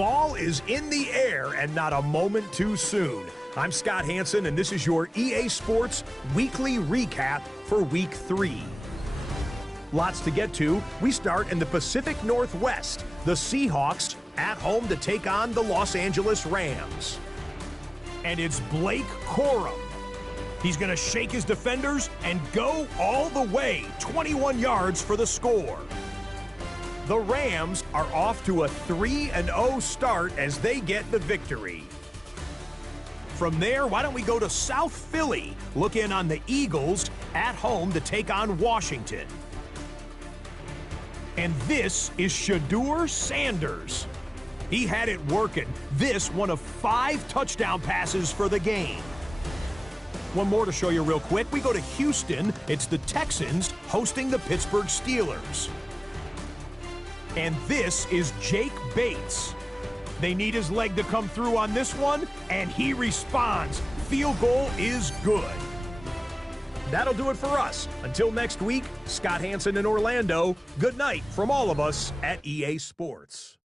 Fall is in the air and not a moment too soon. I'm Scott Hansen, and this is your EA Sports Weekly Recap for Week 3. Lots to get to. We start in the Pacific Northwest. The Seahawks at home to take on the Los Angeles Rams. And it's Blake Corum. He's going to shake his defenders and go all the way, 21 yards for the score. The Rams are off to a 3-0 start as they get the victory. From there, why don't we go to South Philly, look in on the Eagles at home to take on Washington. And this is Shedeur Sanders. He had it working. This one of 5 touchdown passes for the game. One more to show you real quick. We go to Houston. It's the Texans hosting the Pittsburgh Steelers. And this is Jake Bates. They need his leg to come through on this one, and he responds. Field goal is good. That'll do it for us. Until next week, Scott Hansen in Orlando. Good night from all of us at EA Sports.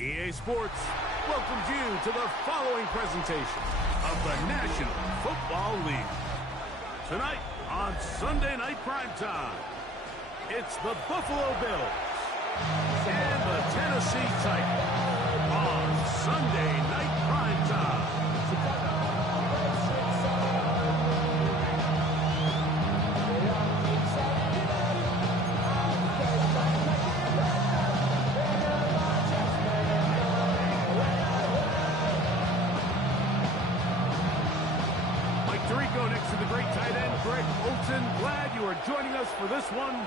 EA Sports welcomes you to the following presentation of the National Football League. Tonight on Sunday Night Primetime, it's the Buffalo Bills and the Tennessee Titans on Sunday Night Primetime. Next to the great tight end, Greg Olsen. Glad you are joining us for this one.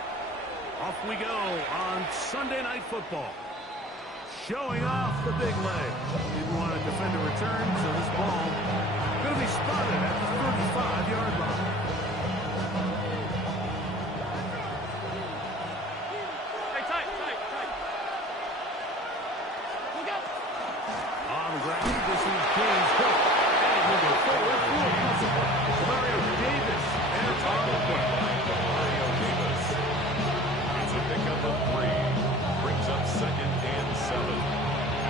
Off we go on Sunday Night Football. Showing off the big leg. Didn't want to defend a return, so this ball going to be spotted at the 35-yard line. Hey, tight. Look out. On the ground, this is James Cook. And we'll go forward for a possible. Mario Davis and Tom McQueen. Mario Davis gets a pickup of 3. Brings up 2nd and 7.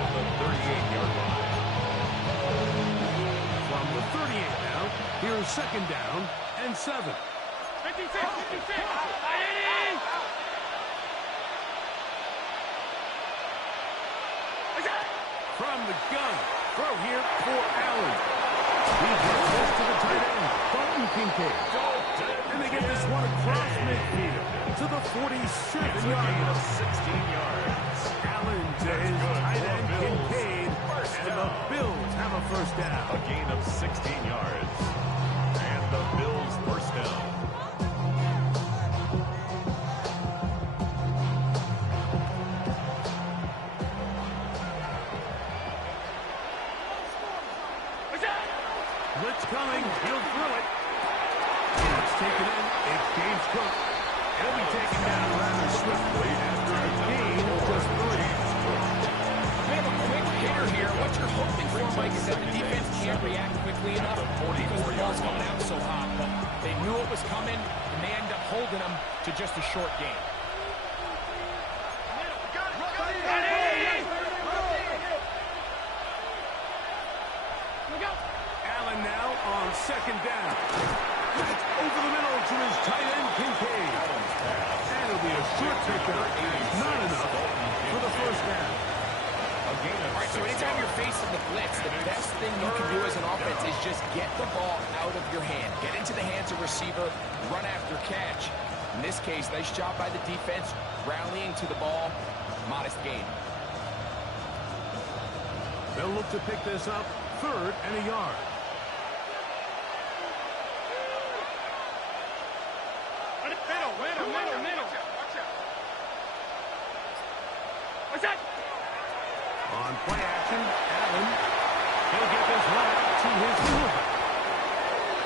At the 30. second down and 7. 56, 56. From the gun, throw here for Allen. He gets this to the tight end, Dalton Kincaid. And they get this one across midfield to the 47-yard line. 16 yards. Allen to his tight end, Kincaid. And the Bills have a first down. A gain of 16 yards. And the Bills first down. Blitz coming. He'll throw it. And it's taken in. It's James Cook. He'll be taken down rather swiftly after a gain of just 3. Bit of a quick hitter here. What you're hoping for, Mike, is that the defense can't react quickly enough because the ball's coming out so hot. But they knew it was coming, and they end up holding them to just a short gain. Allen now on second down. Over the middle to his tight end, Kincaid. And it'll be a short pickup. Not enough for the first down. All right, so anytime you're facing the blitz, the best thing you can do as an offense is just get the ball out of your hand. Get into the hands of receiver, run after catch. In this case, nice job by the defense, rallying to the ball, modest gain. They'll look to pick this up, 3rd and a yard. Middle. What's that? On play action, Allen. He'll get this one out to his fullback.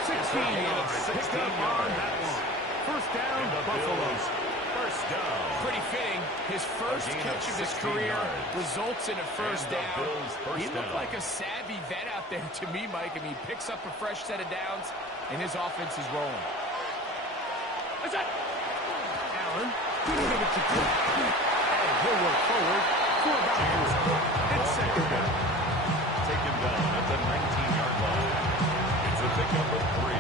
16 yards. Picked up on that one. First down, Buffalo. First down. Pretty fitting. His first catch of his career results in a first down. He looked like a savvy vet out there to me, Mike. I mean, he picks up a fresh set of downs, and his offense is rolling. What's that? Allen couldn't give it to Cook. And he'll work forward for about 4. It's second down. Taken down at the 19-yard line. It's a pickup of 3.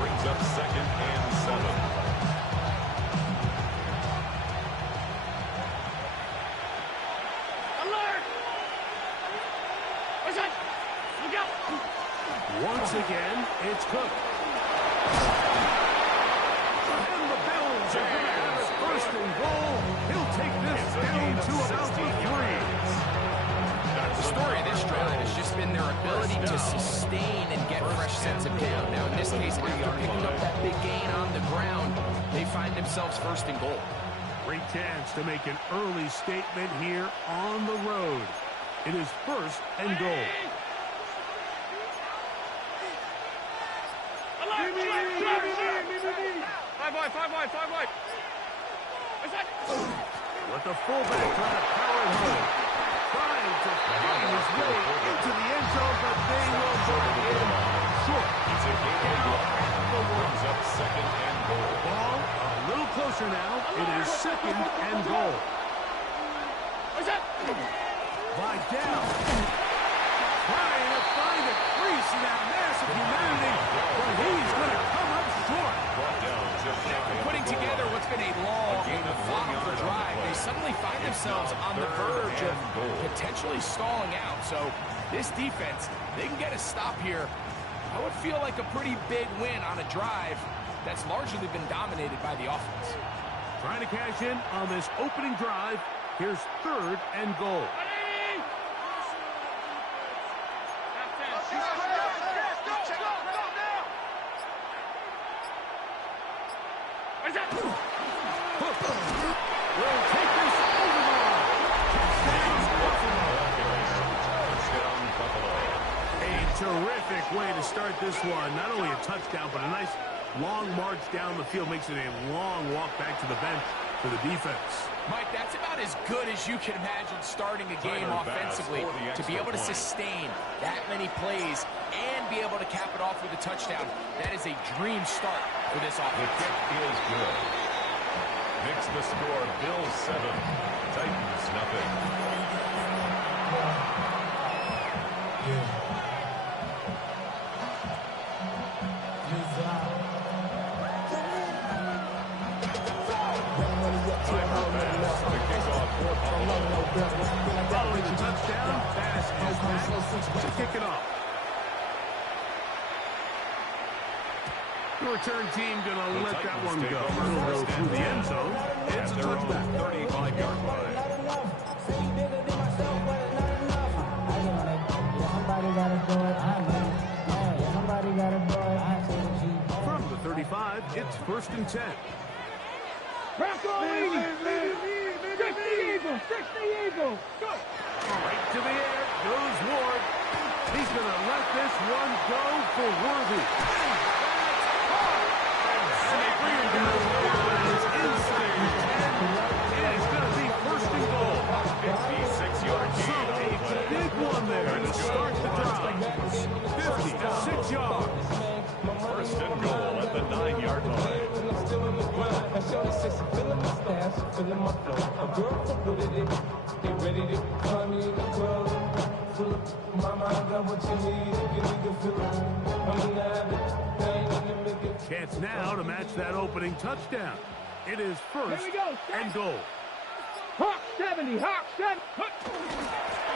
Brings up second and 7. Once again, it's Cook. And the Bills are going to have it 1st and goal. He'll take this down to about the 3. The story of this drive has just been their ability to sustain and get fresh sets of down. Now, in this case, after picking up that big gain on the ground, they find themselves 1st and goal. Great chance to make an early statement here on the road. It is 1st and goal. Five wide. With the fullback trying to power home. Trying to find his way into the end zone, but they will put it in short. It's a gain of 1. Brings up second and goal. Ball a little closer now. It is 2nd and goal. Vidal trying to find a crease in that mass of humanity, but he's going to come up short. Brought down just shy of Putting the goal together what's been a long and methodical drive, they suddenly find themselves on the verge of potentially stalling out. So this defense, they can get a stop here. I would feel like a pretty big win on a drive that's largely been dominated by the offense. Trying to cash in on this opening drive. Here's 3rd and goal. Will take this over the line. Touchdown, Buffalo. A terrific way to start this one. Not only a touchdown, but a nice long march down the field. Makes it a long walk back to the bench for the defense. Mike, that's about as good as you can imagine starting a game offensively. To be able to sustain that many plays and be able to cap it off with a touchdown, that is a dream start for this offense. The kick is good. Makes the score Bills 7, Titans nothing. to kick it off. The return team going to let that one go. It'll go through the end zone. It's a touchback. 35-yard line. From the 35, it's 1st and 10. Back on 80. 60 Eagles. 60 Eagles. Go. Right to the air goes Ward. He's going to let this one go for Worthy. And they bring him down to inside the 10. It is going to be 1st and goal. 56-yard gain. A big one there to start the drive. 56 yards. 1st and goal at the 9-yard line. Chance now to match that opening touchdown. It is 1st and goal. Hawk 70. Hawk 70.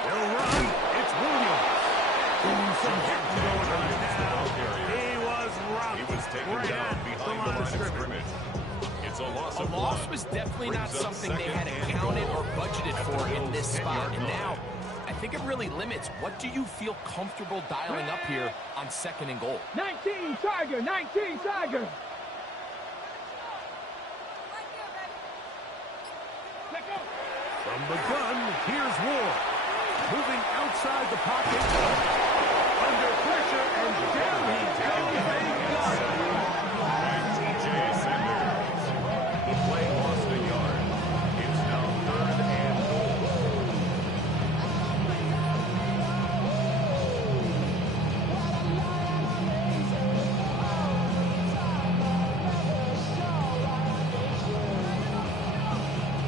They'll run. It's Williams. Some hitting going on now. He was rocked. He was taken right down at behind the the line line of of scrimmage. scrimmage. It's a loss A of loss one. was definitely not Brings up something they had second and accounted goal. or budgeted for in this At the spot. 10-yard And line. now, I think it really limits. What do you feel comfortable dialing up here on 2nd and goal? 19 Tiger. 19 Tiger. Let go. From the gun, here's Ward. Moving outside the pocket. Under pressure, and down he goes. They got it. T.J. Sanders. The play lost a yard. It's now 3rd and goal.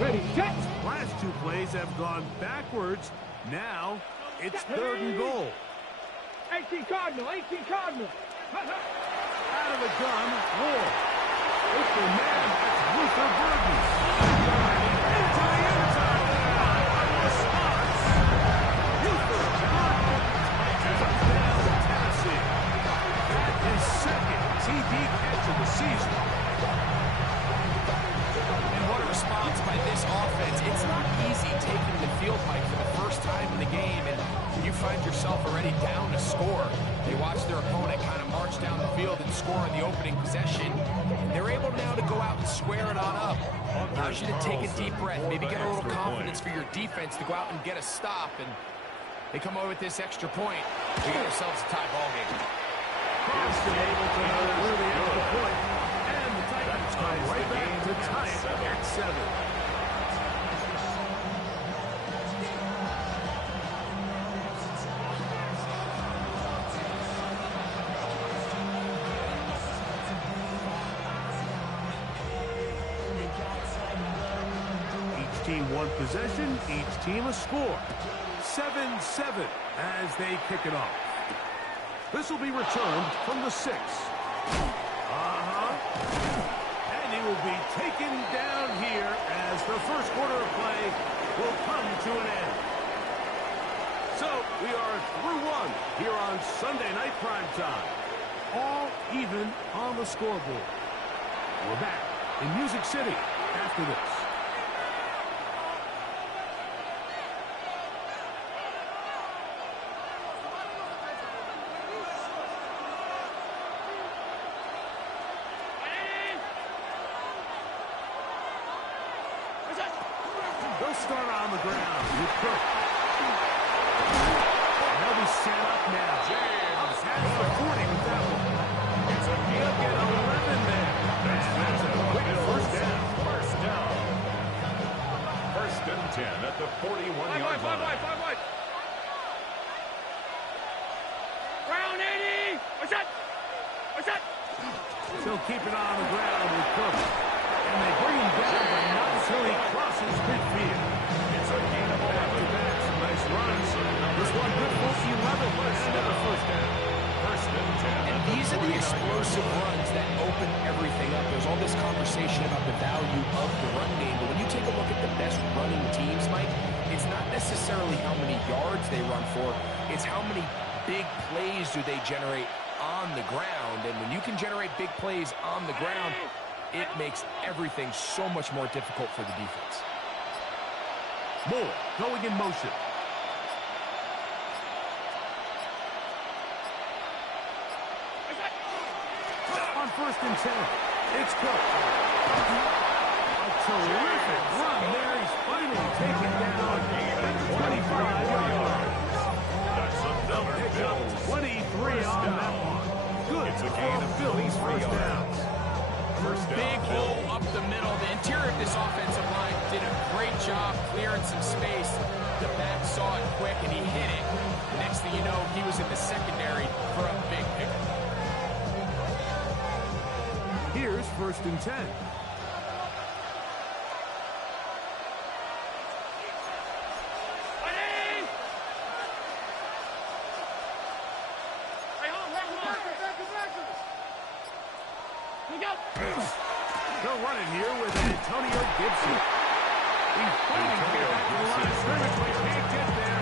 Ready. Set. Last 2 plays have gone backwards. Now it's 3rd and goal. 18 Cardinal. 18 Cardinal. Out of the gun, Ward. Open man, that's Luther Burden. Into the end zone. Response. Luther Burden. Touchdown, Tennessee. That is 2nd TD catch of the season. And what a response by this offense. It's not easy taking the field hike for the first time in the game, and you find yourself already down to score. They watch their opponent kind of march down the field and score on the opening possession, and they're able now to go out and square it on up. Allows you to take a deep breath, maybe get a little confidence for your defense to go out and get a stop, and they come away with this extra point. We got ourselves a tie ball game. Boston able to through the extra point, and the Titans come right back to tie it at 7. Each team one possession, each team a score. 7-7 as they kick it off. This will be returned from the 6. And he will be taken down here as the first quarter of play will come to an end. So we are through 1 here on Sunday Night Primetime. All even on the scoreboard. We're back in Music City after this. They'll start on the ground with Cook. And they'll be set up now. James has the 40 with that one. He'll get 11 there. That's a quick first down. First down. 1st and 10 at the 41-yard line. 5 wide. Brown 80. What's that? Still keep it on the ground with Cook. And they bring him down, but not until he crosses midfield. It's a gain of 11. Some nice runs. This one good for 11. Another first down. 1st and 10. And these are the explosive runs that open everything up. There's all this conversation about the value of the run game, but when you take a look at the best running teams, Mike, it's not necessarily necessarily how many yards they run for. It's how many big plays do they generate on the ground. And when you can generate big plays on the ground, it makes everything so much more difficult for the defense. Moore going in motion. On 1st and 10, it's Cook. A terrific run there. He's finally taken down at 25 yards. That's another Pickup 23 on that one. Good. It's a gain of Philly's first down. Big hole up the middle. The interior of this offensive line did a great job clearing some space. The back saw it quick, and he hit it. Next thing you know, he was in the secondary for a big pickup. Here's 1st and 10. They're running here with Antonio Gibson. He's fighting to get back to the line of scrimmage, but he can't get there.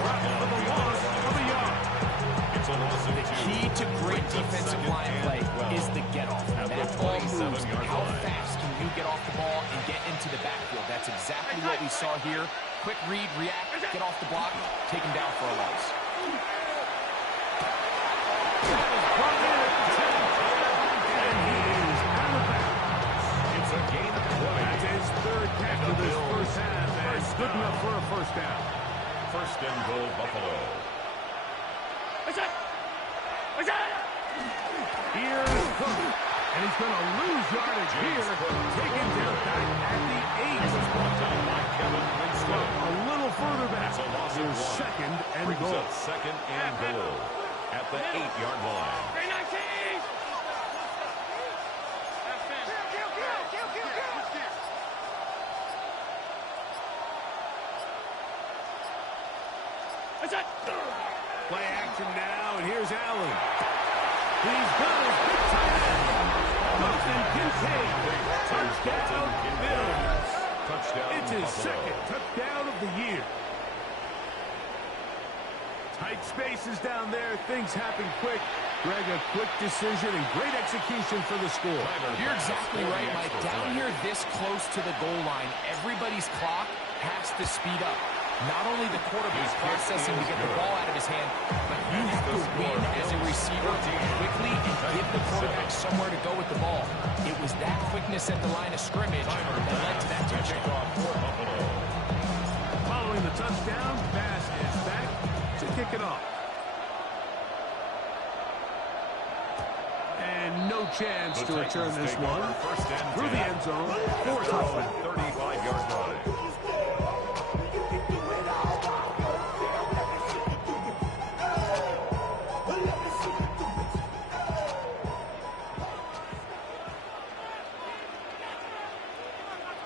Brought for the loss of a yard. It's a loss of The key to great defensive line play is the get-off. That ball moves. How fast can you get off the ball and get into the backfield? That's exactly what we saw here. Quick read, react, get off the block, take him down for a loss. That is brought in at the 10. And he is out of bounds. It's a gain of 20. That's his 3rd catch of this first half, and good enough for a first down. 1st and goal, Buffalo. Here's Cook, and he's going to lose yardage here. Taken down back at the 8. This is brought down by Kevin Winston. A little further back. It's a loss of 1. 2nd and Brings goal. up 2nd and goal at the 8-yard line. Play action now, and here's Allen. He's got his big tight end. Dalton Kincaid. Touchdown, Bills. Touchdown, It's his Buffalo. 2nd touchdown of the year. Tight spaces down there. Things happen quick. Greg, a quick decision and great execution for the score. You're exactly right, Mike. Down here this close to the goal line, everybody's clock has to speed up. Not only the quarterback processing to get the ball out of his hand, but you have to win as a receiver quickly and give the quarterback somewhere to go with the ball. It was that quickness at the line of scrimmage that led to that touchdown. Following the touchdown, Bass is back to kick it off. And no chance to return this one. Through the end zone for a touchdown. 35-yard line.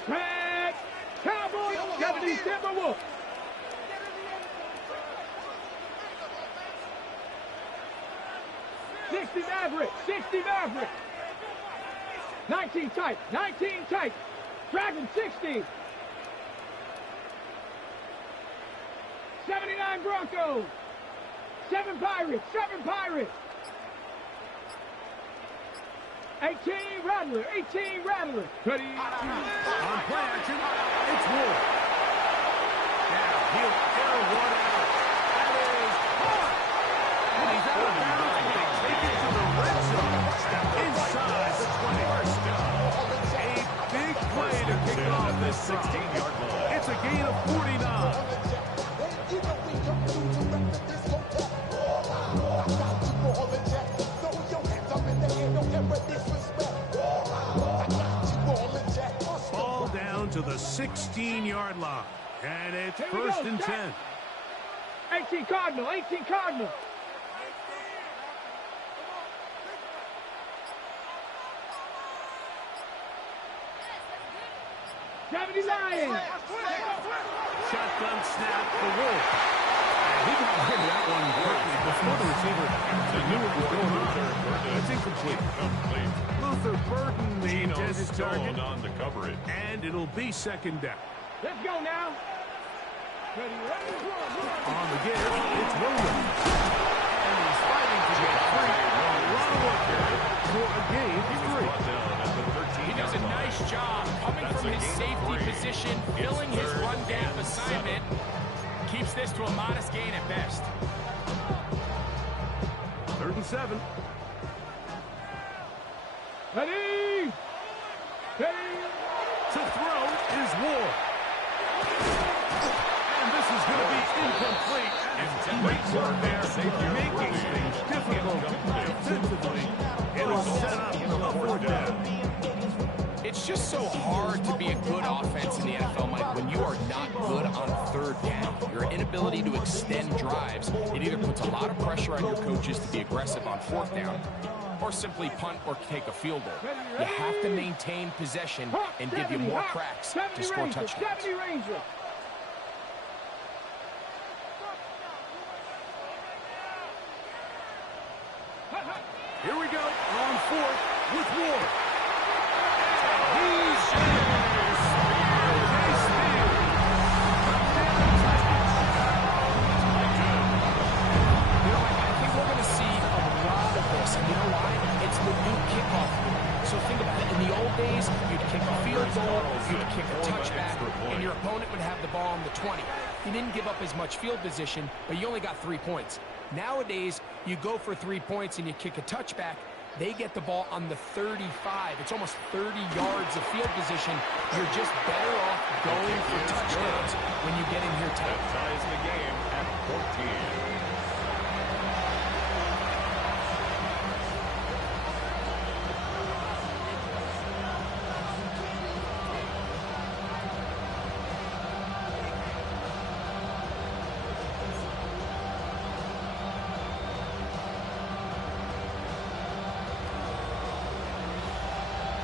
Red Cowboys, 70 Timberwolves. Sixty Maverick. 19 tight. Dragon 60. 79 Broncos. 7 Pirates. 18 Rattler. Ready? On play action, it's Ward. Now he'll air one out. That is hard. And he's out of bounds. And they take it to the red zone. Inside the 20. A big play to kick off this 16-yard line. It's a gain of 49. Ball down to the 16-yard line. And it's Here we 1st go, and set. 10. 18 Cardinal. 70 Lions. Shotgun snap for Wolf. And he got rid of that one quickly before the receiver knew what was going on. It's incomplete. Luther Burden, the intended target. On to cover it. And it'll be 2nd down. Let's go now. On the give, it's Williams. And he's fighting to get free. A lot of work here for a gain of 3. He does a nice job coming from his safety position, filling his run gap assignment. Keeps this to a modest gain at best. 3rd and 7. Ready? Ready? To throw is Ward. And this is going to be incomplete. Great work there, making things difficult defensively. It was set up for 4th down. It's just so hard to be a good offense in the NFL, Mike, when you are not good on 3rd down. Your inability to extend drives, it either puts a lot of pressure on your coaches to be aggressive on 4th down, or simply punt or take a field goal. You have to maintain possession and give you more cracks to score touchdowns. Here we go on 4th with Ward. And you know why? It's the new kickoff rule. So think about it. In the old days, you'd kick a field goal, you'd kick a touchback, and your opponent would have the ball on the 20. You didn't give up as much field position, but you only got 3 points. Nowadays, you go for 3 points and you kick a touchback. They get the ball on the 35. It's almost 30 yards of field position. You're just better off going for touchdowns when you get in here tight. That ties the game at 14.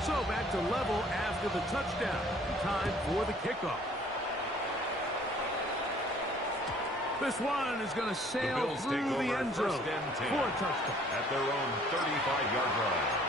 So back to level after the touchdown. Time for the kickoff. This one is going to sail through the end zone for a touchdown. At their own 35-yard line.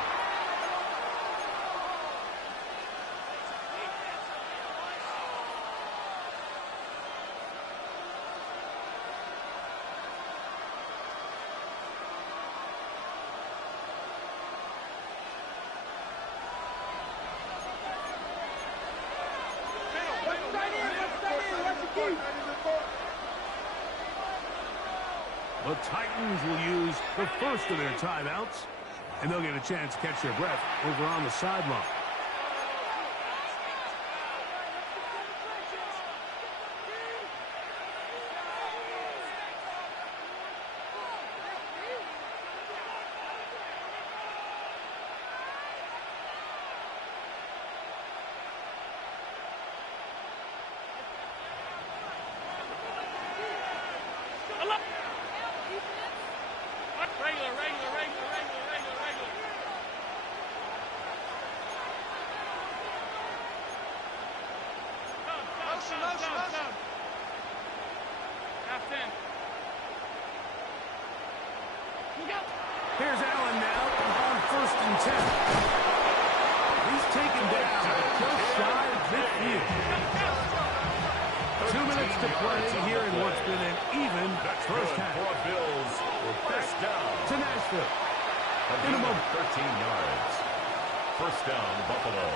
The Titans will use the first of their timeouts, and they'll get a chance to catch their breath over on the sideline. Here's Allen now on 1st and 10. He's taken down just shy of midfield. 2 minutes to play here in what's been an even first half. Bills first down To Nashville. In a moment. 13 yards. First down, Buffalo.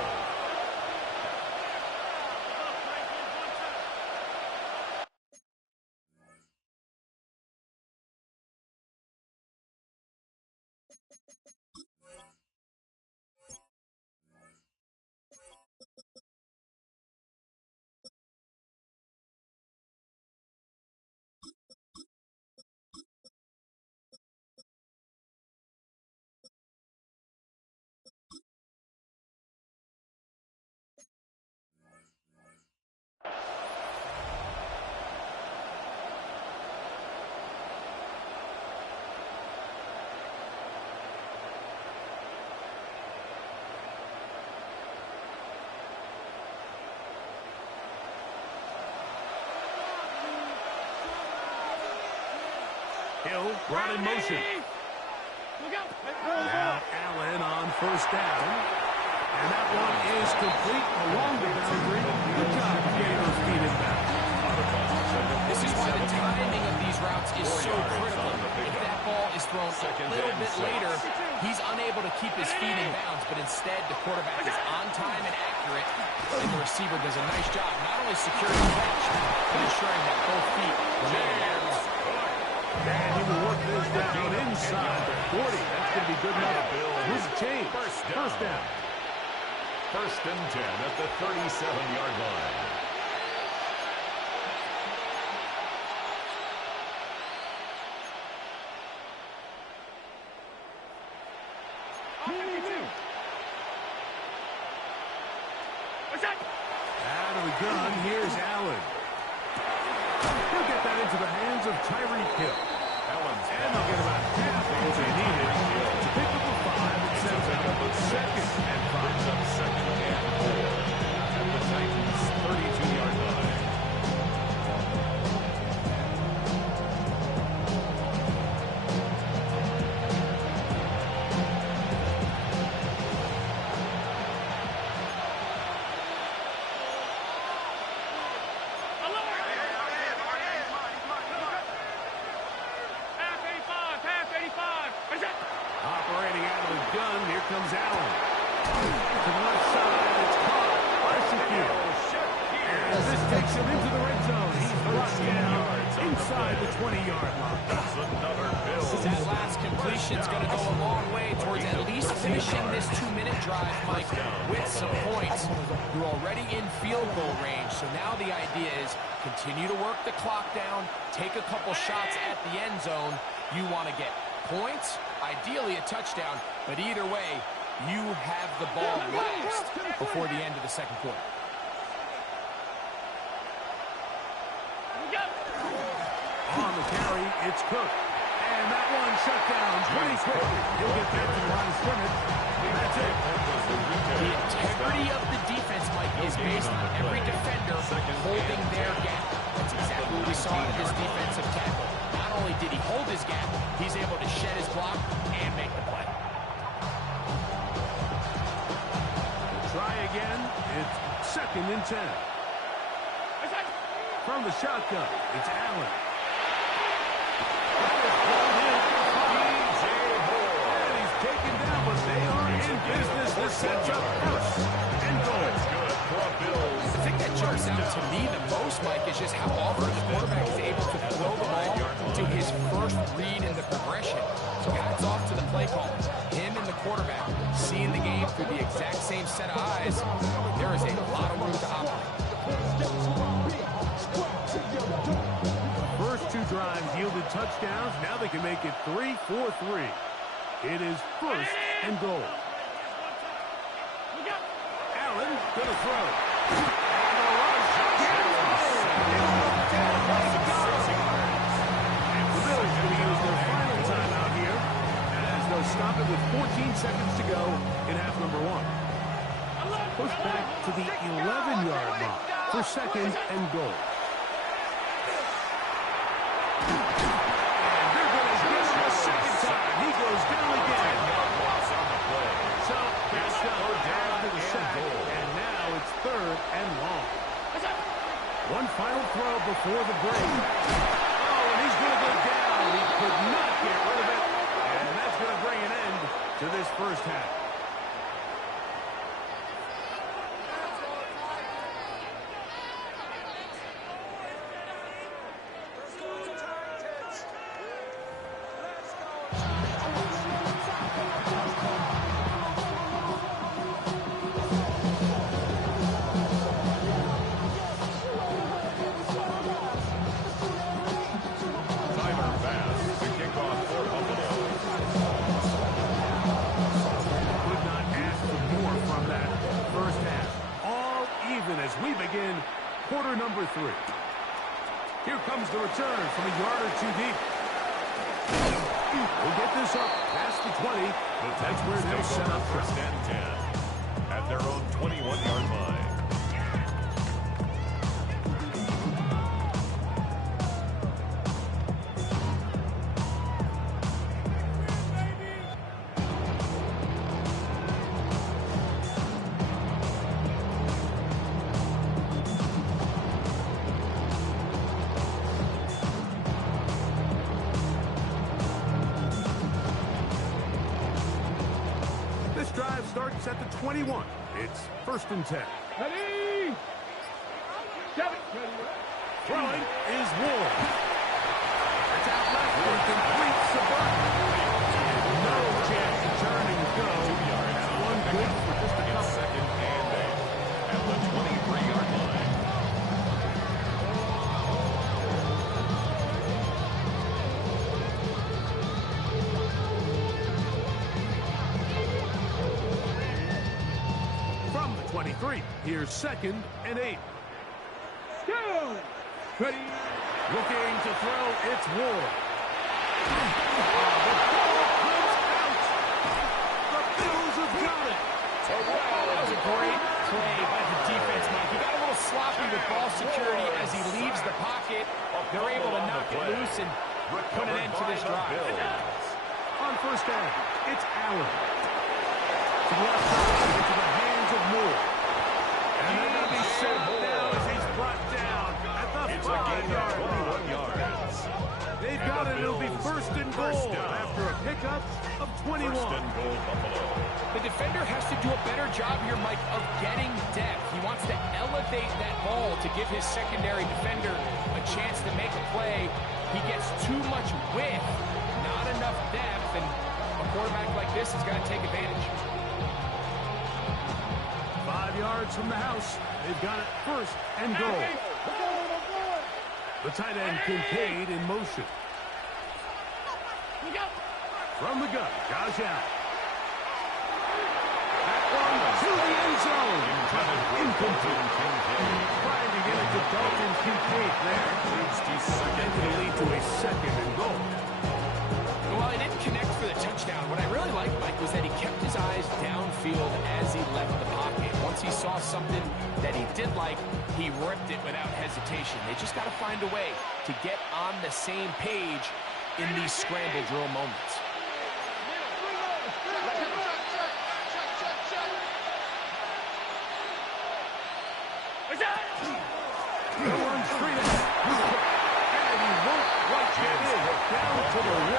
Hill brought in motion. Now Allen on 1st down. And that one is complete along the boundary. Good job getting those feet in bounds. so critical. If that ball is thrown a little bit later, he's unable to keep his feet in bounds, but instead the quarterback is on time and accurate, and the receiver does a nice job not only securing the catch, but ensuring that both feet remain in bounds. And he will work this down inside the 40. That's going to be good enough. Who's the change? First down. First and 10 at the 37-yard line. Out of the gun, here's Allen. He'll get that into the hands of Tyreek Hill. And they'll get about half of what they needed to pick up a 5 and sends it up with second and 5. Brings up second and 4 at the Titans' 32-yard line. Operating out of the gun, here comes Allen. To the left side, it's caught. Execute. And this takes him into the red zone. He's brought down inside the 20-yard line. That's another Bill. That last completion is going to go a long way towards at least finishing this 2-minute drive, Mike, with some points. You're already in field goal range, so now the idea is continue to work the clock down, take a couple shots at the end zone. You want to get points, ideally a touchdown, but either way, you have the ball last before the end of the second quarter. On the carry, it's Cook. And that one shut down pretty quickly. He'll get back to the line of scrimmage. That's it. The integrity of the defense, Mike, is based on every defender holding their gap. That's exactly what we saw in this defensive tackle. Not only did he hold his gap, he's able to shed his block and make the play. Try again. It's second and 10. From the shotgun, it's Allen. And he's taken down, but they are in business. This sets up first and goal. The thing that jumps out to me the most, Mike, is just how often the quarterback is able to throw the ball to his first read in the progression. So hats off to the play call. Him and the quarterback seeing the game through the exact same set of eyes. There is a lot of room to operate. First two drives yielded touchdowns. Now they can make it 3-4-3. It is first and goal. Allen gonna throw. And a rush. And the Bills going to use their final timeout here, as they'll stop it with 14 seconds to go in half number 1. Push back to the 11-yard line for second and goal. And they're going to get him a second time. He goes down again. So that's after the sack. And now it's third and long. One final throw before the break. Oh, and he's going to go down. He could not get rid of it. And that's going to bring an end to this first half. As we begin quarter number 3. Here comes the return from a yard or two deep. We'll get this up past the 20, but that's where they'll set up first and 10 at their own 21-yard line. starts at the 21. It's 1st and 10. Ready? Set it. Throwing is Ward. It's out left for a complete subversion. No chance to turn and go. 2 yards. And one good for just a couple. 2nd and 8 at the 23-yard line. From the 23, here's 2nd and 8. Go. Ready? Looking to throw, it's Ward. The Bills have got it. That was a great play by the defense, Mike. He got a little sloppy with ball security as he leaves the pocket. They're able to knock it loose and put an end to this drive. On 1st down, it's Allen. To the left side, into the hands of Moore. And they're going to be set up now as he's brought down at the 5-yard line. 21 yards. They've got it. It'll be 1st and goal after a pickup of 21. 1st and goal, Buffalo. The defender has to do a better job here, Mike, of getting depth. He wants to elevate that ball to give his secondary defender a chance to make a play. He gets too much width, not enough depth, and a quarterback like this is going to take advantage. 5 yards from the house. They've got it 1st and goal. The tight end Kincaid in motion. From the gun, Josh Allen. That one to the end zone. Incomplete. Trying to get it to Dalton Kincaid there. And it'll lead to a 2nd and goal. Well, he didn't connect for the touchdown. What I really liked, Mike, was that he kept his eyes downfield as he left the pocket. Once he saw something that he did like, he ripped it without hesitation. They just got to find a way to get on the same page in these scramble drill moments. No one's free to and he won't quite get in. Down to the 1,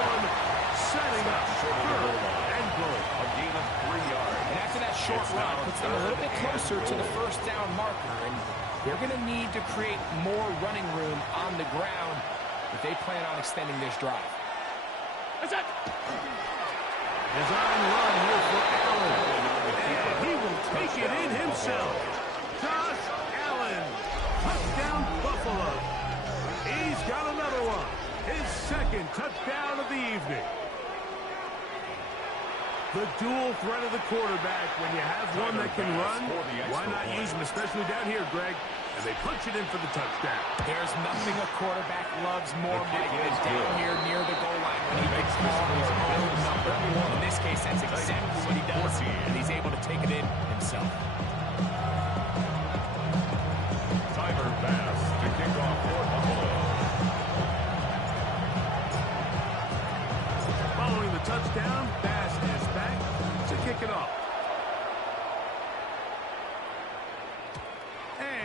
setting up 3rd and goal. A gain of 3 yards. And after that short run, puts them a little bit closer to the 1st down marker. And they're going to need to create more running room on the ground if they plan on extending this drive. Design run here for Allen. And he will take it in himself. Josh Allen. Touchdown, Buffalo. He's got another one. His 2nd touchdown of the evening. The dual threat of the quarterback. When you have one that can run, why not use him, especially down here, Greg? And they punch it in for the touchdown. There's nothing a quarterback loves more, Mike, than down here near the goal line when he can call his own number. In this case, that's exactly what he does, and he's able to take it in himself. Timer pass to kick off for Buffalo. Following the touchdown, Bass is back to kick it off.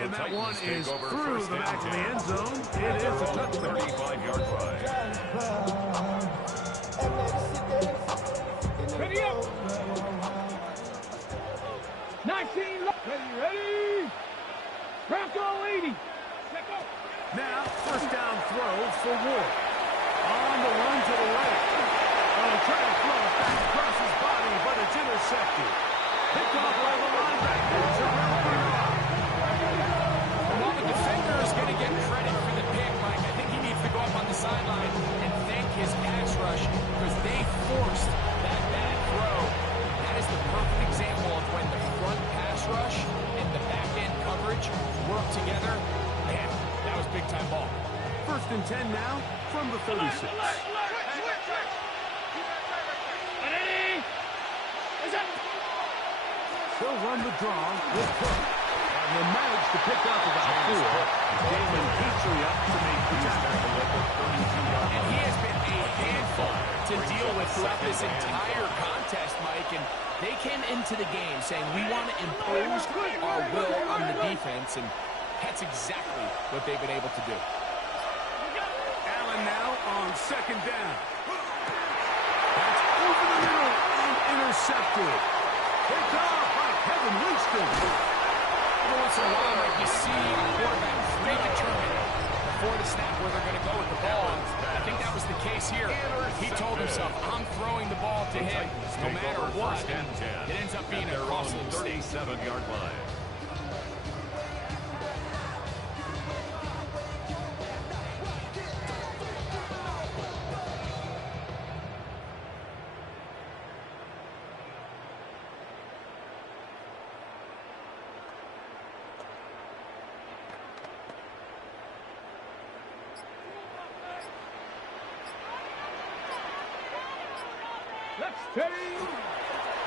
And that one is through the back of the end zone. It is a touchdown. 35-yard ride. Ready up. 19. Ready. Bronco 80. Now, 1st down throw for Ward. On the run to the right. Oh, trying to throw it back across his body, but it's intercepted. Picked off by the linebacker. While the defender is going to get credit for the pick, Mike, I think he needs to go up on the sideline and thank his pass rush because they forced that bad throw. That is the perfect example of when the front pass rush and the back end coverage work together. Man, that was big-time ball. 1st and 10 now from the 36. They'll run the draw with Cook. And they managed to pick up about 4. Damon Petrie up to make the tackle. And he has been a handful to deal with throughout this entire contest, Mike. And they came into the game saying, we want to impose our will on the defense. And that's exactly what they've been able to do. Allen now on 2nd down. That's over the middle and intercepted. Picked off by Kevin Winston. Every once in a while, Mike, you see a quarterback predetermined before the snap where they're going to go with the ball. I think that was the case here. He told himself, I'm throwing the ball to him no matter what. It ends up being a costly mistake. 37-yard line. Let's take.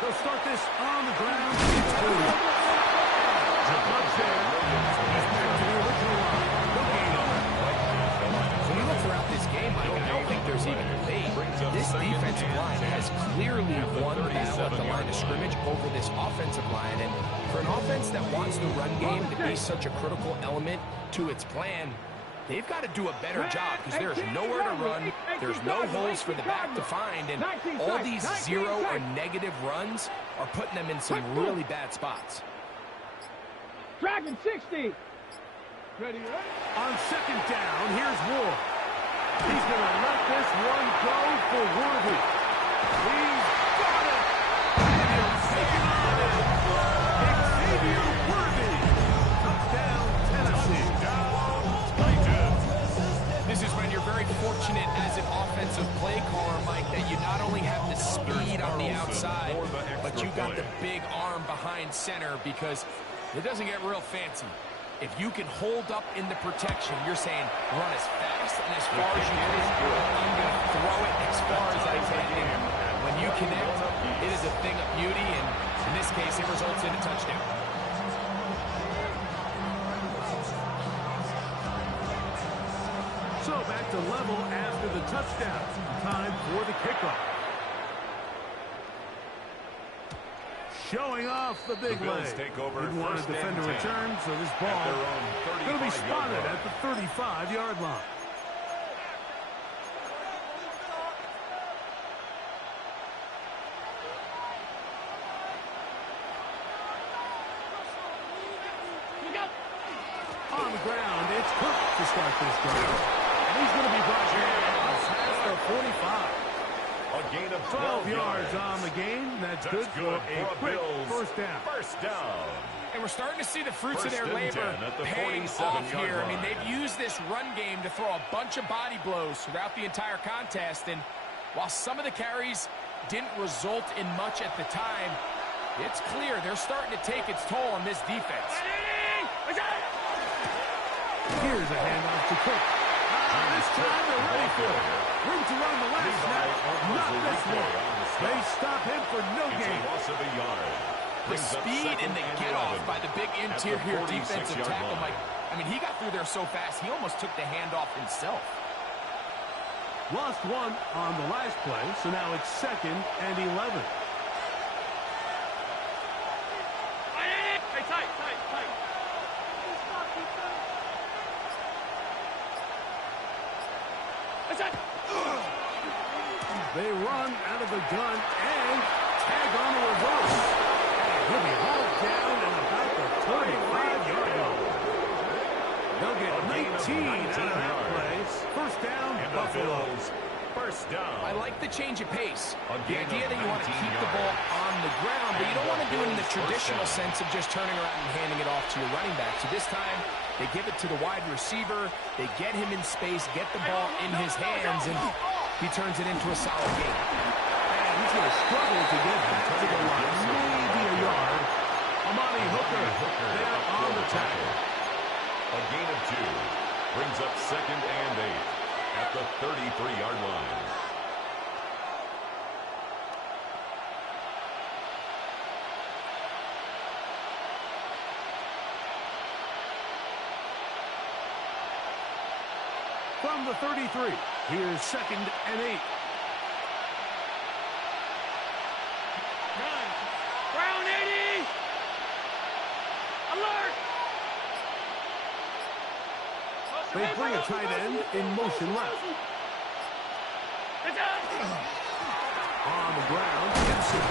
They'll start this on the ground. It's two. Touchdown. He's back to the original line. No gain on it. When you look throughout this game, Mike, I don't think there's even debate. This defensive line has clearly won the battle at the line of scrimmage over this offensive line. And for an offense that wants the run game to be such a critical element to its plan, they've got to do a better job because there's nowhere to run. There's no holes for the back to find. And all these zero or negative runs are putting them in some really bad spots. Dragon 60. Ready, ready. On second down, here's Ward. He's going to let this one go for Worthy. He's got it. And he'll take it on in. Xavier Worthy. Touchdown, Tennessee. This is when you're very fortunate as an offensive play caller, Mike, that you not only have the speed on the outside, but you got the big arm behind center because it doesn't get real fancy. If you can hold up in the protection, you're saying run as fast and as far as you can. I'm going to throw it as far as I can. And when you connect, it is a thing of beauty, and in this case, it results in a touchdown. So back to level after the touchdown. Time for the kickoff. Showing off the big leg. Didn't want a defender return, so this ball going to be spotted at the 35-yard line. On the ground, it's Cook to start this drive. And he's going to be brought here past the 45. A gain of 12 yards on the game. That's good for a quick first down. First down. And we're starting to see the fruits of their labor paying off here. I mean, they've used this run game to throw a bunch of body blows throughout the entire contest. And while some of the carries didn't result in much at the time, it's clear they're starting to take its toll on this defense. Here's a handoff to Cook. This time they're ready for it. Room to run the last snap. Not this one. They stop him for no gain. The speed and the get-off by the big interior defensive tackle, Mike. I mean, he got through there so fast, he almost took the handoff himself. Lost one on the last play, so now it's 2nd and 11. They run out of the gun and tag on the reverse. And he'll be hauled down at about the 35-yard line. They'll get 19 out of that place. First down, Buffalo. First down. I like the change of pace. The idea that you want to keep the ball on the ground, but you don't want to do it in the traditional sense of just turning around and handing it off to your running back. So this time, they give it to the wide receiver. They get him in space, get the ball in his hands, and he turns it into a solid gain. And he's going to struggle to get to the line. Maybe a yard. Amani Hooker there on the tackle. A gain of 2. Brings up 2nd and 8 at the 33-yard line. From the 33, here's 2nd and 8. Brown 80. Alert. They bring a tight end in motion left. On the ground, Gibson.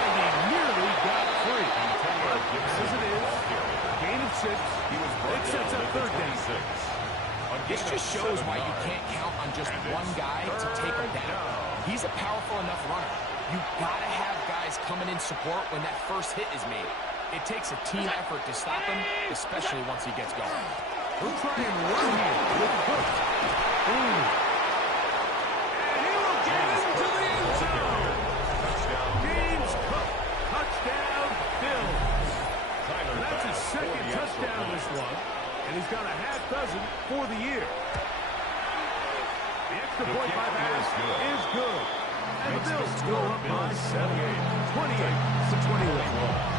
And And he nearly got free. As it is, gain of 6. It sets up third down. This just shows why you can't count on just one guy to take him down. He's a powerful enough runner. You've got to have guys coming in support when that first hit is made. It takes a team effort to stop him, especially once he gets going. We'll try and run here with Cook. And he will get into the end zone. James Cook, touchdown, Bills. That's his second touchdown this one, and he's got a half dozen for the year. The extra point by pass is good. And the Bills go up by 7, 28-21.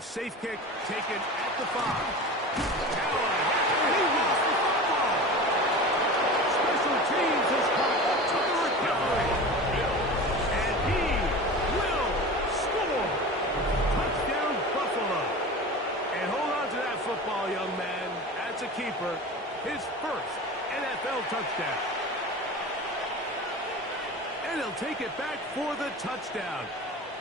Safe kick taken at the 5. Allen, he lost the football. Special teams has come to the recovery. And he will score. Touchdown, Buffalo. And hold on to that football, young man. That's a keeper. His first NFL touchdown. And he'll take it back for the touchdown.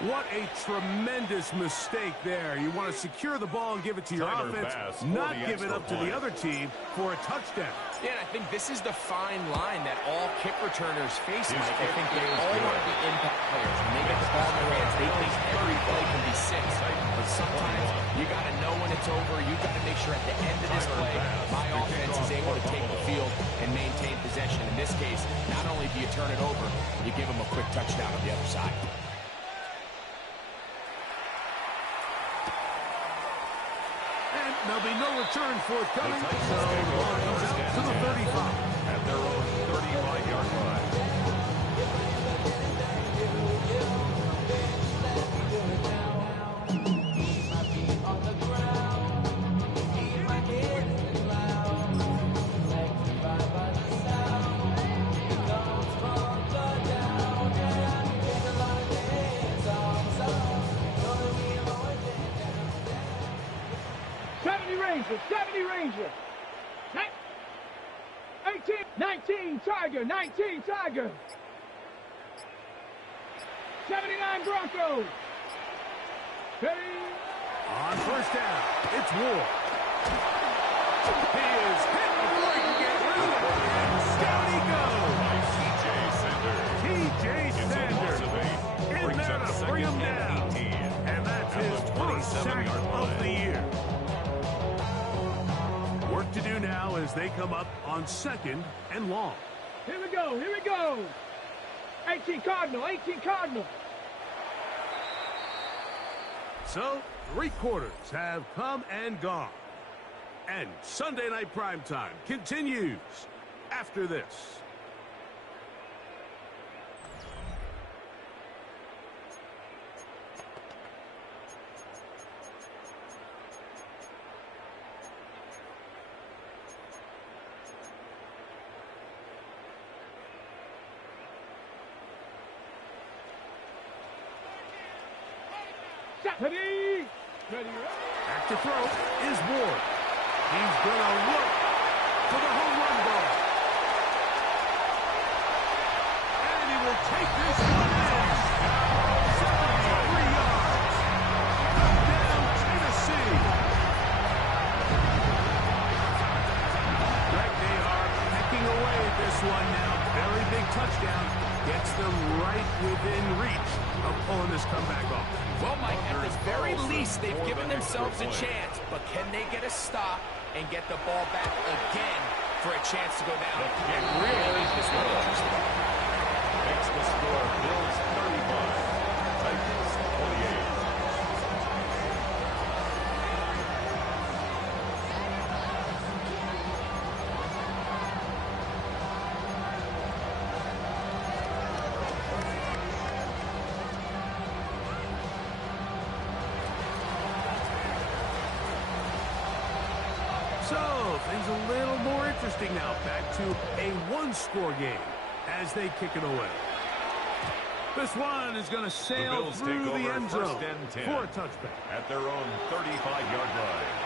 What a tremendous mistake there. You want to secure the ball and give it to your offense, not give it up to the other team for a touchdown. Yeah, and I think this is the fine line that all kick returners face, Mike. I think they all want to be impact players. When they get the ball in their hands, they think every play can be 6. But sometimes you got to know when it's over. You got to make sure at the end of this play, my offense is able to take the field and maintain possession. In this case, not only do you turn it over, you give them a quick touchdown on the other side. There'll be no return forthcoming, so the ball comes out to the 35. At their own 35-yard line. Ranger. 18, 19, Tiger, 19, Tiger. 79 Broncos. Ready? On first down, it's Ward. He is hit before he can get rid of it. And down he goes. T.J. Sanders in there to bring him down. And that's his 20th sack of the year. Work to do now as they come up on 2nd and long. Here we go, here we go. 18 Cardinal, 18 Cardinal. So, 3 quarters have come and gone. And Sunday Night Primetime continues after this. Ready? Ready. Back to throw is Ward. He's going to look for the home run ball. And he will take this one in. 73 yards. Touchdown, Tennessee. Right, they are pecking away at this one now. Very big touchdown. Gets them right within reach of pulling this comeback off. Well, Mike, at the very least, they've given themselves a chance. But can they get a stop and get the ball back again for a chance to go down and really make this one interesting? Makes the score Bills 35, Titans 28. So, things a little more interesting now. Back to a one-score game as they kick it away. This one is going to sail through the end zone for a touchback. At their own 35-yard line.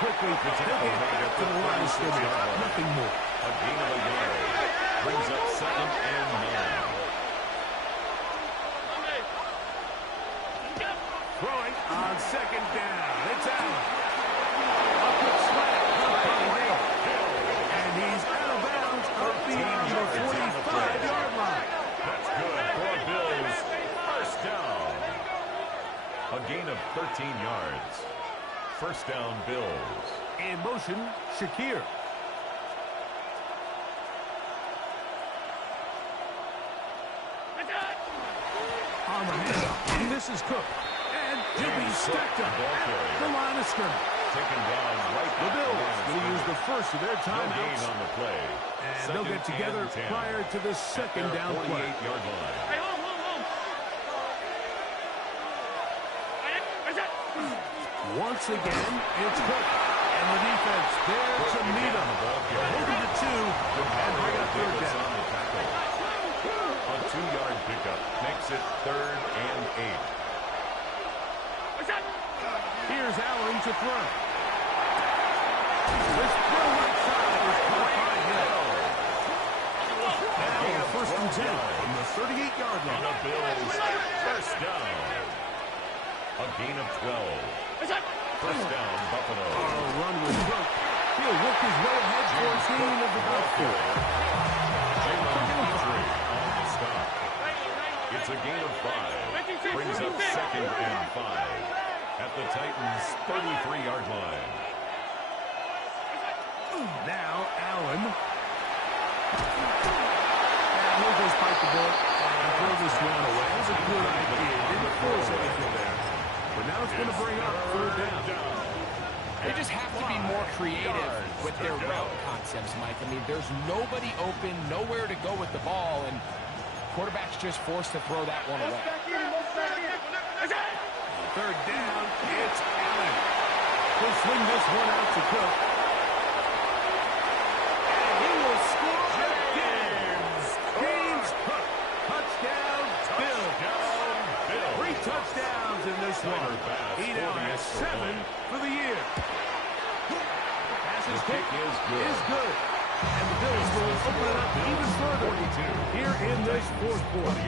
Quickly, they'll get back to the line of scrimmage. Nothing more. A gain of a yard. Brings up 2nd and 9. Throwing on 2nd down. It's Allen. A quick slant. And he's out of bounds up beyond the 45-yard line. That's good for Bills. First down. A gain of 13 yards. First down, Bills. In motion, Shakir. On the handoff, this is Cook. And he'll be stacked up at the line of scrimmage. Taken down right. The Bills will use the first of their timeouts. On the play. And they'll get together prior to the second down play. 48-yard line. Once again, it's Cook. And the defense there to meet him. Holding to 2 and bring up 3rd down. A 2-yard pickup makes it 3rd and 8. Here's Allen to throw. This throw right side is caught by Hill. Now 1st and 10 from the 38-yard line. And the Bills first down. A gain of 12. First down, Buffalo. Run with Cook. He'll work his way ahead for a gain of about 4. On the stop. It's a gain of 5. Brings up 2nd and 5. At the Titans' 33-yard line. Now Allen. And he'll just bite the ball and throw this one away. That's a good idea. Didn't force anything there. But now it's going to bring up 3rd down. They just have to be more creative with their route concepts, Mike. I mean, there's nobody open, nowhere to go with the ball, and quarterback's just forced to throw that one away. 3rd down, it's Allen. He'll swing this one out to Cook. And he will score again. James Cook. Touchdown, Bills. 3 touchdowns in this one. He now has 7 for the year. Passes kick is good. And the Bills will open it up even further here in this 4th quarter.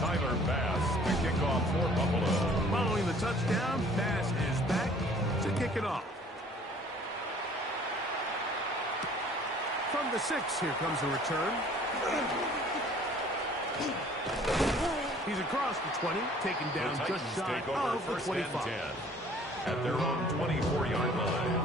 Tyler Bass to kick off for Buffalo. Following the touchdown, Bass is back to kick it off. From the 6, here comes the return. He's across the 20, taken down just shy of the 25. At their own 24-yard line.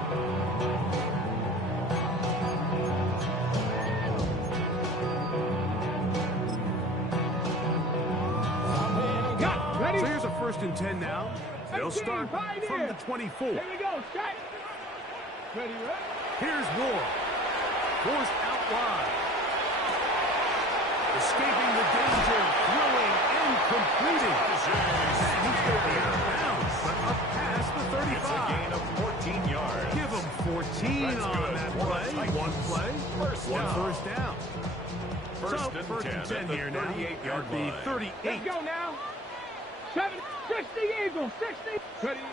So here's a 1st and 10 now. They'll start from the 24. Here we go, strike. Ready, right? Here's Ward. Forced out wide. Escaping the danger, throwing and completing. And he's going to be out of bounds, but up past the 35. It's a gain of 14 yards. Give him 14 on that play. One play, one first down. First and 10 here now. 38-yard line. 38. Let's go now. 60 Eagles, 60. Ready.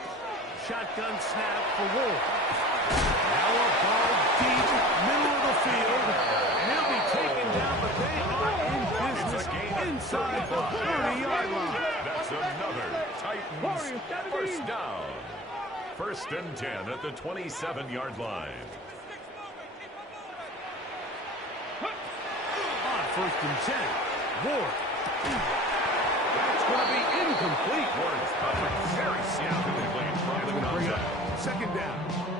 Shotgun snap for Wolf. Now a ball deep, middle of the field. And he'll be taken down, but they are in business inside the 30-yard line. That's another Titans first down. 1st and 10 at the 27-yard line. On 1st and 10, Ward. That's going to be incomplete. Very soundly from the contact. Second down.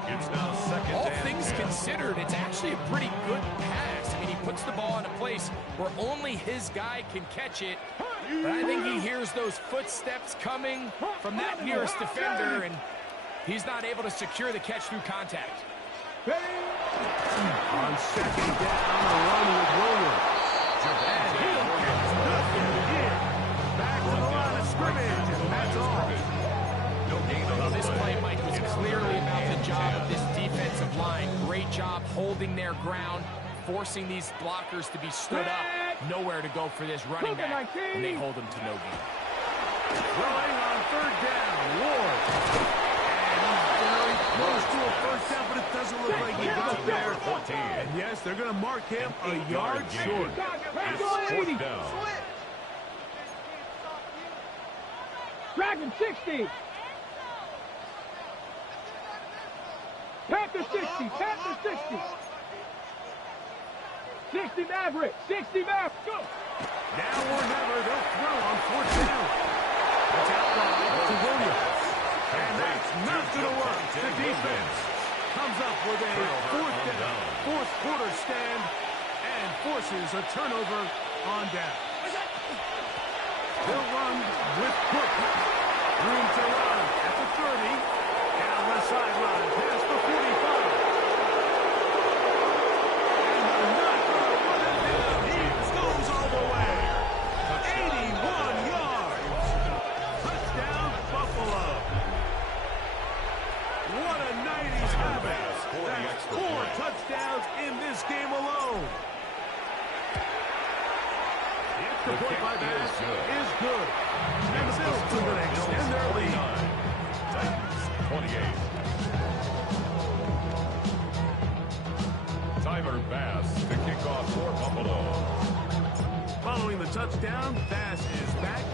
It's now second All and things 10. considered, it's actually a pretty good pass. I mean, he puts the ball in a place where only his guy can catch it. But I think he hears those footsteps coming from that nearest defender, and he's not able to secure the catch through contact. On second down, a run with Williams. And he gets nothing in. Back to the line of scrimmage, and that's all. No gain on Well, the this play, Mike, was clearly about the job of this defensive line. Great job holding their ground, forcing these blockers to be stood up. Nowhere to go for this running back, and they hold him to no gain. Throwing on third down, Ward. And he's very close to a first down, but it doesn't look like he got there. 14. And yes, they're going to mark him a yard short. It's fourth down. Dragon 60. Panther 60. Panther 60. 60 Maverick. 60 Maverick. Go. Now or never, they'll throw on fourth down. It's out wide to Williams. And that's not going to work. The defense comes up with a fourth down, fourth quarter stand, and forces a turnover on down. They'll run with Cook. Room to run at the 30. Down the sideline, past the 45. And they're not going to run it down. He goes all the way. 81 yards. Touchdown, Buffalo. What a night he's having. That's 4 touchdowns in this game alone. The point by Bass is good. And the Bills are going to extend their lead. Titans 28. Tyler Bass to kick off for Buffalo. Following the touchdown, Bass is back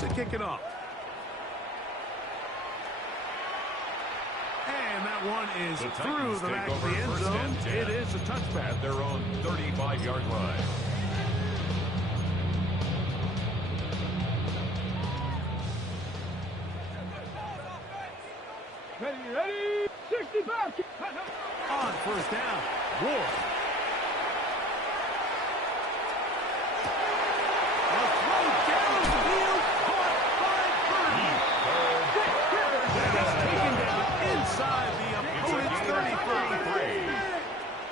to kick it off. And that one is through the back of the end zone. It is a touchback. At their own 35-yard line. Ready. 65. On first down, Ward. A throw down the field, caught by Purdy. That is taken down inside the opponent's 30.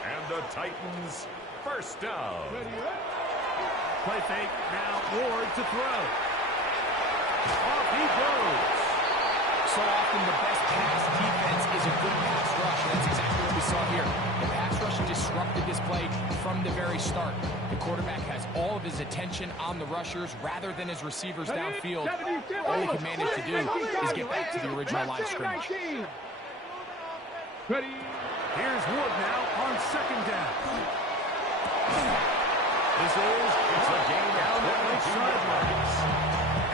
And the Titans first down. Play fake, now Ward to throw. Off he goes. So often the best pass defense is a good pass rush, and that's exactly what we saw here. The pass rush disrupted this play from the very start. The quarterback has all of his attention on the rushers rather than his receivers downfield. All he can manage to do is get back to the original line of scrimmage. Ready. Here's Ward now on second down. It's a game down the right sidelines.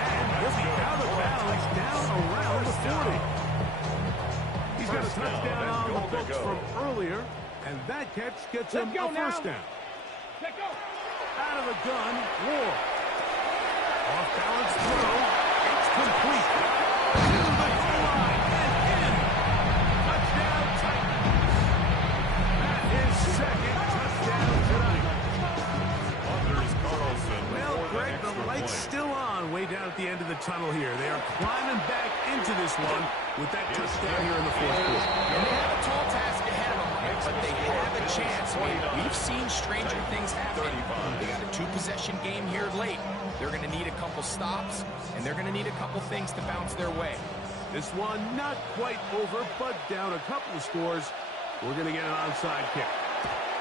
And he'll be out of bounds down around the 40. He's got a touchdown on the books from earlier, and that catch gets him a first down. Out of the gun, Ward. Off balance throw. It's complete. To the goal line and in. Touchdown Titans. That is second touchdown tonight. Anders Carlson. Well, Greg, the light's still on way down at the end of the tunnel here. They are climbing back into this one with that touchdown here in the fourth quarter. And they have a tall task ahead of them, Mike, but they have a chance. I mean, we've seen stranger things happen. They got a two-possession game here late. They're going to need a couple stops, and they're going to need a couple things to bounce their way. This one not quite over, but down a couple of scores. We're going to get an onside kick.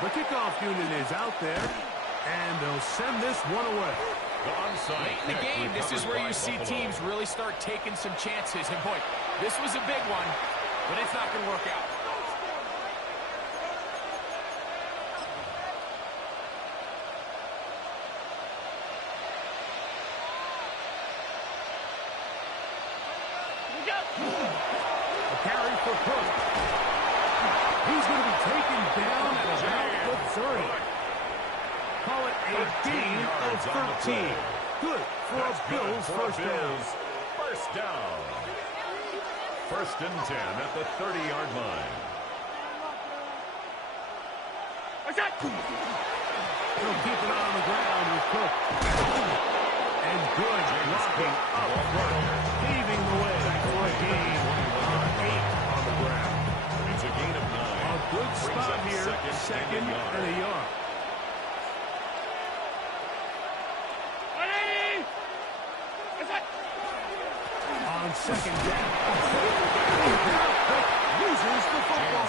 The kickoff unit is out there, and they'll send this one away. Late in the game, this is where you see teams really start taking some chances. And boy, this was a big one, but it's not going to work out. A carry for Cook. He's going to be taken down at about the 30. Call it a gain of 13. Good for a Bills first down. First down. First and 10 at the 30-yard line. He'll keep it on the ground with Cook. And good blocking up front, paving the way for a gain of 8 on the ground. It's a gain of 9. A good spot here, second and a yard. On second down, loses the football.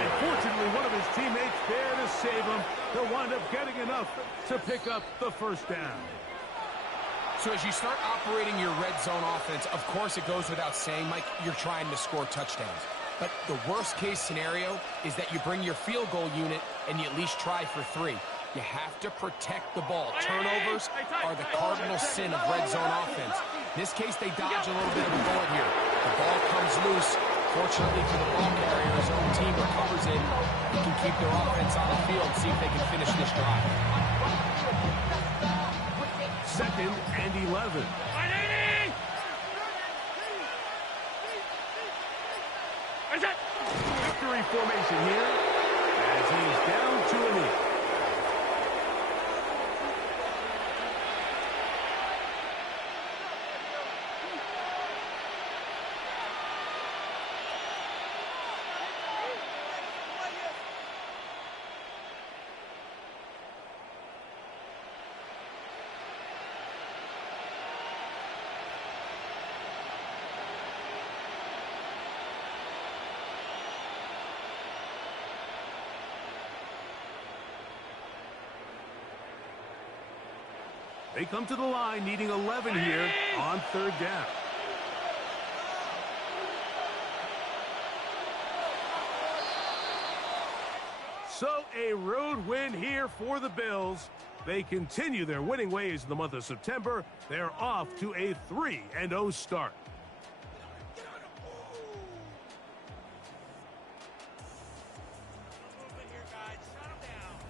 And fortunately, one of his teammates there to save him. He'll wind up getting enough to pick up the first down. So as you start operating your red zone offense, of course it goes without saying, Mike, you're trying to score touchdowns. But the worst case scenario is that you bring your field goal unit and you at least try for 3. You have to protect the ball. Turnovers are the cardinal sin of red zone offense. In this case, they dodge a little bit of a bullet here. The ball comes loose. Fortunately for the ball carrier, his own team recovers it. He can keep their offense on the field and see if they can finish this drive. Second and 11. Victory formation here as he's down to a knee. They come to the line needing 11 here on third down. So a road win here for the Bills. They continue their winning ways in the month of September. They're off to a 3-0 start.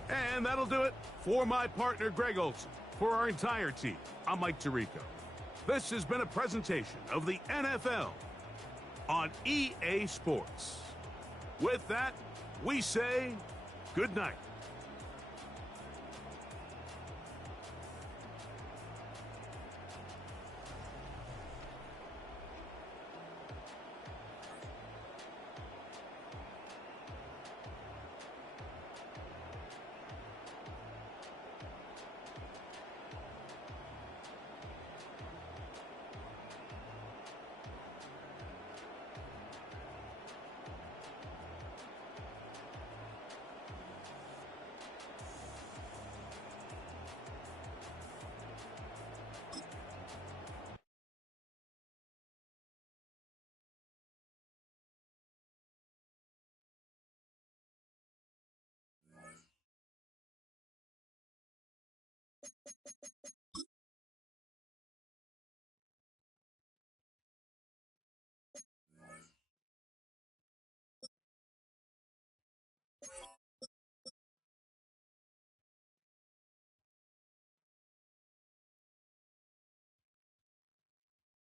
And that'll do it for my partner, Greg Olson. For our entire team, I'm Mike Tirico. This has been a presentation of the NFL on EA Sports. With that, we say good night.